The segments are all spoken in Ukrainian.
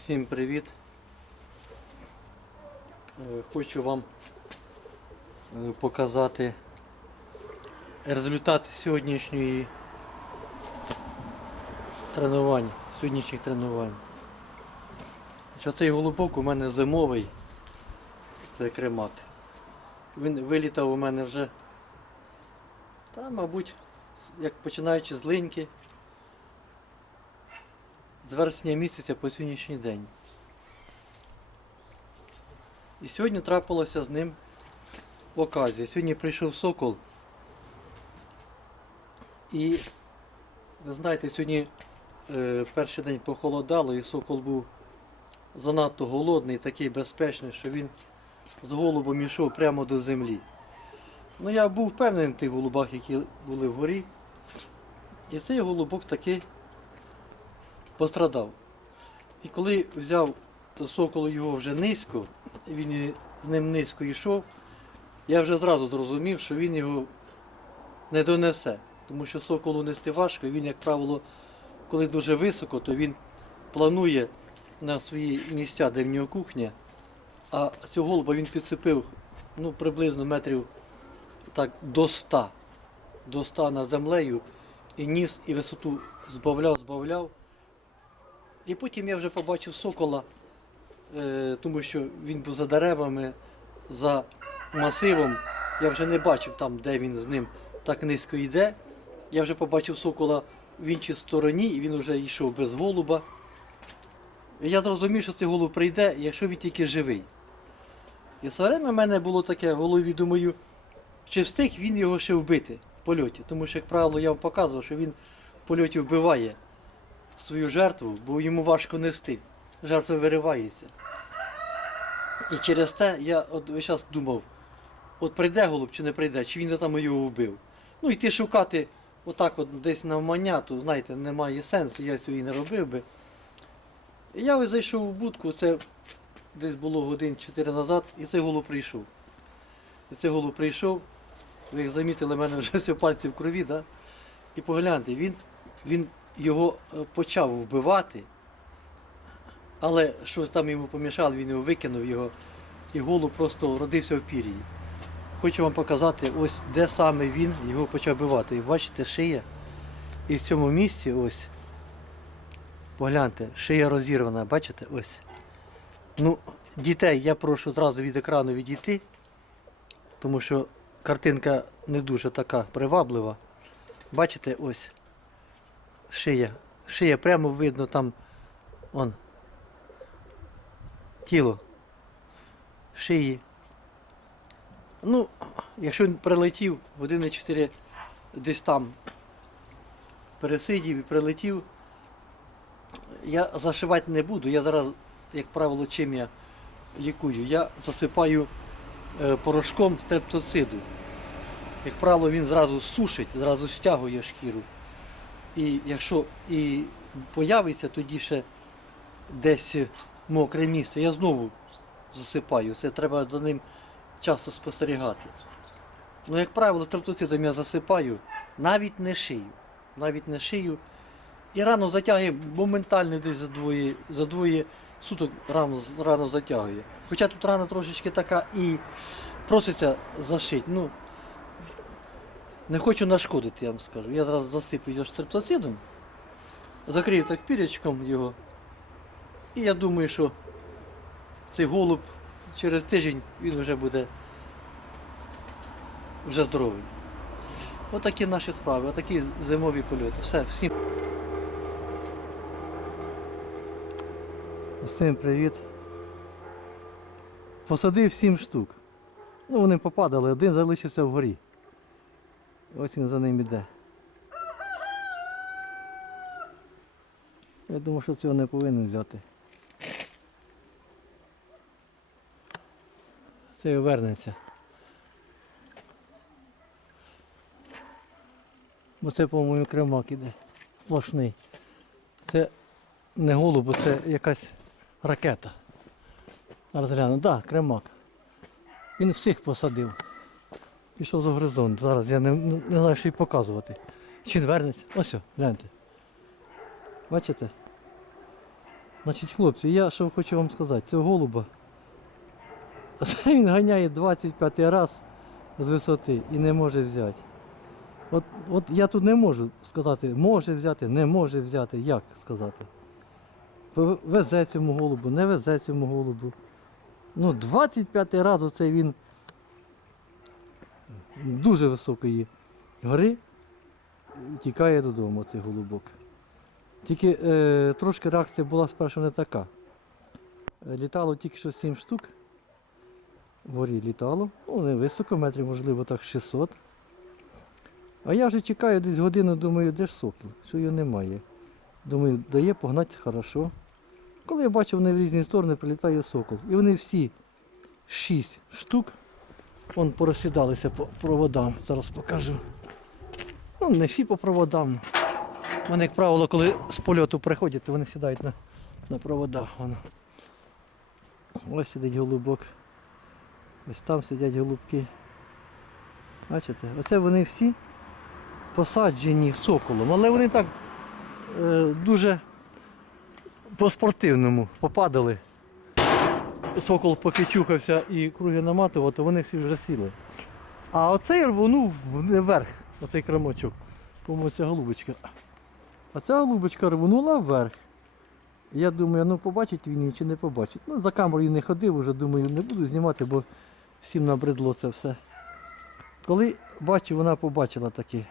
Всім привіт. Е, Хочу вам е, показати результат сьогоднішньої тренувань, сьогоднішніх тренувань. Цей голубок у мене зимовий, це кремат. Він вилітав у мене вже, та, мабуть, як починаючи з линьки, з вересня місяця по сьогоднішній день. І сьогодні трапилося з ним оказія. Сьогодні прийшов сокол. І ви знаєте, сьогодні е, перший день похолодало і сокол був занадто голодний, такий безпечний, що він з голубом йшов прямо до землі. Ну я був впевнений в тих голубах, які були вгорі. І цей голубок таки пострадав. І коли взяв сокол його вже низько, він з ним низько йшов, я вже зразу зрозумів, що він його не донесе. Тому що соколу нести важко, він, як правило, коли дуже високо, то він планує на свої місця, де в нього кухня, а цього голуба він підсипив ну, приблизно метрів так, до 100, до 100 над землею, і ніс, і висоту збавляв, збавляв. І потім я вже побачив сокола, е, тому що він був за деревами, за масивом. Я вже не бачив там, де він з ним так низько йде. Я вже побачив сокола в іншій стороні, і він вже йшов без голуба. І я зрозумів, що цей голуб прийде, якщо він тільки живий. І все время в мене було таке в голові, думаю, чи встиг він його ще вбити в польоті. Тому що, як правило, я вам показував, що він в польоті вбиває свою жертву, бо йому важко нести. Жертва виривається. І через те я от час думав, от прийде голуб чи не прийде, чи він там його вбив. Ну йти шукати отак от десь навмання, то знаєте, немає сенсу, я цього і не робив би. І я ось зайшов в будку, це десь було годин 4 назад, і цей голуб прийшов. І цей голуб прийшов, ви як замітили, в мене вже все пальці в крові, да? і погляньте, він, він його е, почав вбивати, але що там йому помішало, він його викинув його, і голуб просто родився в пір'ї. Хочу вам показати, ось де саме він його почав вбивати. І бачите, шия. І в цьому місці ось. Погляньте, шия розірвана, бачите, ось. Ну, дітей я прошу одразу від екрану відійти, тому що картинка не дуже така приваблива. Бачите, ось шия. Шия прямо видно там он. Тіло. Шиї. Ну, якщо він прилетів години 4 десь там пересидів і прилетів, я зашивати не буду. Я зараз, як правило, чим я лікую, я засипаю е, порошком стрептоциду. Як правило, він зразу сушить, зразу стягує шкіру. І якщо і появиться тоді ще десь мокре місце, я знову засипаю. Це треба за ним часто спостерігати. Ну, як правило, стрептоцидом я засипаю, навіть не шию. Навіть не шию. І рано затягує моментально десь за двоє, за двоє суток рано, рано затягує. Хоча тут рана трошечки така і проситься зашити. Ну, не хочу нашкодити, я вам скажу. Я зараз засиплю його стрептоцидом, закрию так пірячком його. І я думаю, що цей голуб через тиждень він вже буде вже здоровий. Отакі наші справи, отакі зимові польоти. Все, всім. Всім привіт. Посадив сім штук. Ну вони попадали, один залишився вгорі. Ось він за ним іде. Я думаю, що цього не повинен взяти. Це і. Бо це, по-моєму, кремак іде. Сплошний. Це не голуб, це якась ракета. Зараз гляну, так, да, кремак. Він всіх посадив. Пішов за горизонт. Зараз я не, не знаю, що й показувати. Чи він вернеться? Ось, гляньте. Бачите? Значить, хлопці, я що хочу вам сказати, цього голуба. Він ганяє 25 раз з висоти і не може взяти. От, от я тут не можу сказати, може взяти, не може взяти, як сказати. Везе цьому голубу, не везе цьому голубу. Ну, 25 раз оце він дуже високої гори тікає додому цей голубок. Тільки е, трошки реакція була спершу не така. Е, Літало тільки що 7 штук. Вгорі літало. Ну, не високо, метрів, можливо, так 600. А я вже чекаю десь годину, думаю, де ж сокіл? Що його немає. Думаю, дає погнати хорошо. Коли я бачу, вони в різні сторони прилітає сокол. І вони всі 6 штук. Вон порозсідалися по проводам. Зараз покажу. Ну, не всі по проводам. Вони, як правило, коли з польоту приходять, то вони сідають на, на проводах. Воно. Ось сидить голубок. Ось там сидять голубки. Бачите? Оце вони всі посаджені соколом, але вони так е, дуже по-спортивному попадали. Сокол поки чухався і круги наматував, то вони всі вже сіли. А оцей рвонув вверх, оцей крамочок. По-моєму, ця голубочка. А ця голубочка рвонула вверх. Я думаю, ну побачить він її чи не побачить. Ну, за камерою не ходив, вже думаю, не буду знімати, бо всім набридло це все. Коли бачу, вона побачила таке.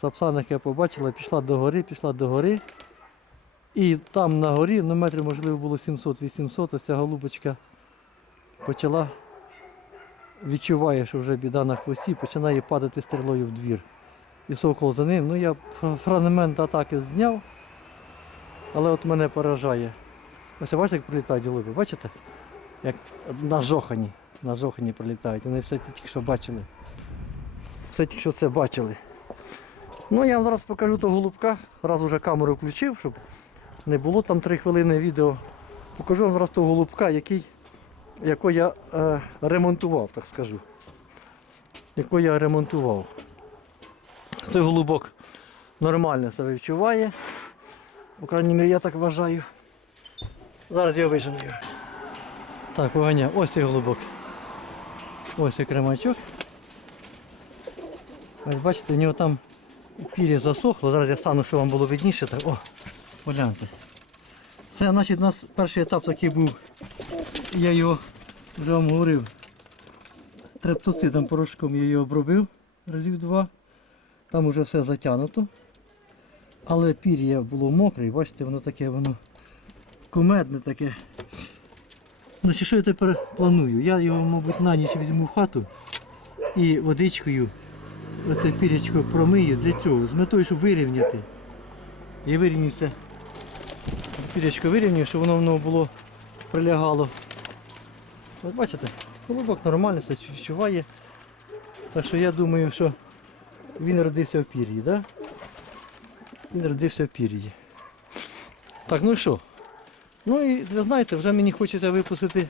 Сапсаник я побачила, пішла до гори, пішла до гори. І там на горі, ну метрів можливо було 700-800, ось ця голубочка почала, відчуває, що вже біда на хвості, починає падати стрілою в двір. І сокол за ним. Ну я фра- фрагмент атаки зняв, але от мене поражає. Ось бачите, як прилітають голуби, бачите? Як на жохані, на жохані прилітають. Вони все тільки що бачили. Все тільки що це бачили. Ну я вам зараз покажу того голубка. Раз уже камеру включив, щоб не було там 3 хвилини відео. Покажу вам зараз того голубка, який, якого я е, ремонтував, так скажу. Якого я ремонтував. Цей голубок нормально себе відчуває. По крайній мірі я так вважаю. Зараз я вижену його. Так, виганяю. Ось цей голубок. Ось цей кремачок. Ось бачите, у нього там пір'я засохло. Зараз я стану, щоб вам було видніше. Так. О, погляньте. Це значить, у нас перший етап такий був. Я його вже вам говорив. Трептоцидом порошком я його обробив разів два. Там вже все затягнуто. Але пір'я було мокре, бачите, воно таке, воно кумедне таке. Значить, що я тепер планую? Я його, мабуть, на ніч візьму в хату і водичкою оце пірячко промию для цього, з метою, щоб вирівняти. Я вирівнюю це. Пірячко вирівнюю, щоб воно воно було прилягало. От бачите, голубок нормально це відчуває. Так що я думаю, що він родився в пір'ї? Да? Він родився в пір'ї. Так, ну що? Ну і ви знаєте, вже мені хочеться випустити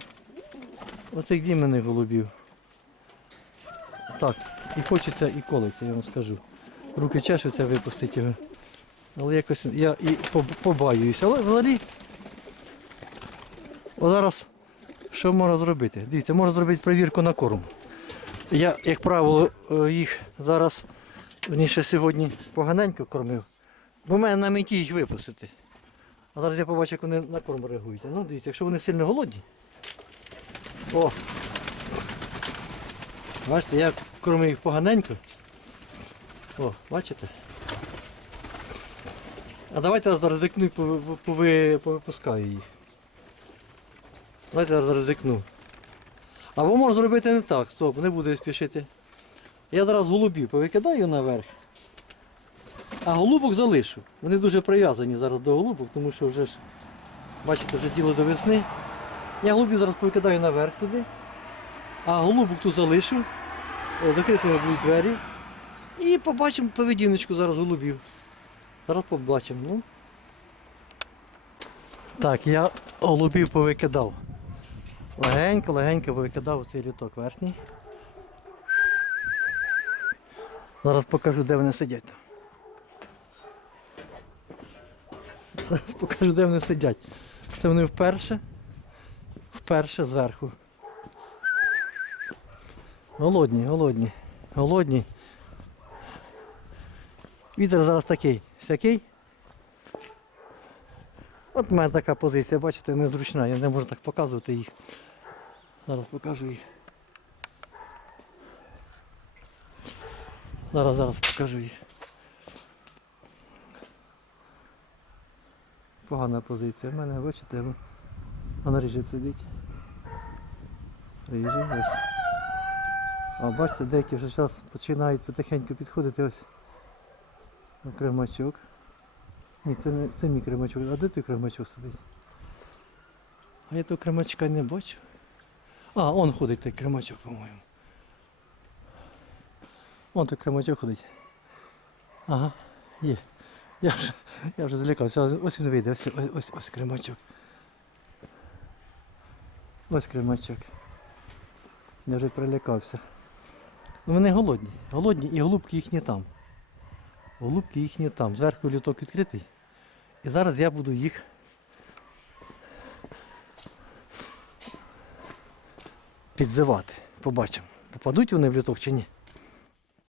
оцих діменних голубів. Так, і хочеться і колиться, я вам скажу. Руки чешуться випустити його. Але якось я і побаююся. Але взагалі о, зараз що можна зробити? Дивіться, можна зробити перевірку на корм. Я, як правило, е, їх зараз, верніше сьогодні поганенько кормив, бо в мене на меті їх випустити. А зараз я побачу, як вони на корм реагують. Ну, дивіться, якщо вони сильно голодні. О! Бачите, я кормив їх поганенько. О, бачите? А давайте я зараз ризикну і пови- пови- повипускаю їх. Давайте я зараз ризикну. Або можна зробити не так, стоп, не буду спішити. Я зараз голубів повикидаю наверх, а голубок залишу. Вони дуже прив'язані зараз до голубок, тому що вже ж, бачите, вже діло до весни. Я голубів зараз повикидаю наверх туди, а голубок тут залишу, закритими будуть двері. І побачимо поведіночку зараз голубів. Зараз побачимо. Ну. Так, я голубів повикидав. Легенько, легенько повикидав цей літок верхній. Зараз покажу, де вони сидять. Зараз покажу, де вони сидять. Це вони вперше. Вперше зверху. Голодні, голодні, голодні. Вітер зараз такий, всякий. От в мене така позиція, бачите, незручна, я не можу так показувати їх. Зараз покажу їх. Зараз, зараз покажу їх. Погана позиція. В мене, бачите, ну, а на ріжі сидить. Ріжі ось. А бачите, деякі вже зараз починають потихеньку підходити ось. На Кремачок. Ні, це не це мій кремачок. А де той кремачок сидить? А я того кремачка не бачу. А, он ходить той кремачок, по-моєму. Вон той кремачок ходить. Ага, є. Я вже, я вже злякався. Ось він вийде, ось, ось, ось, ось кремачок. Ось кремачок. Я вже прилякався. Ну вони голодні. Голодні і голубки їхні там. Голубки їхні там. Зверху літок відкритий. І зараз я буду їх підзивати. Побачимо, попадуть вони в літок чи ні.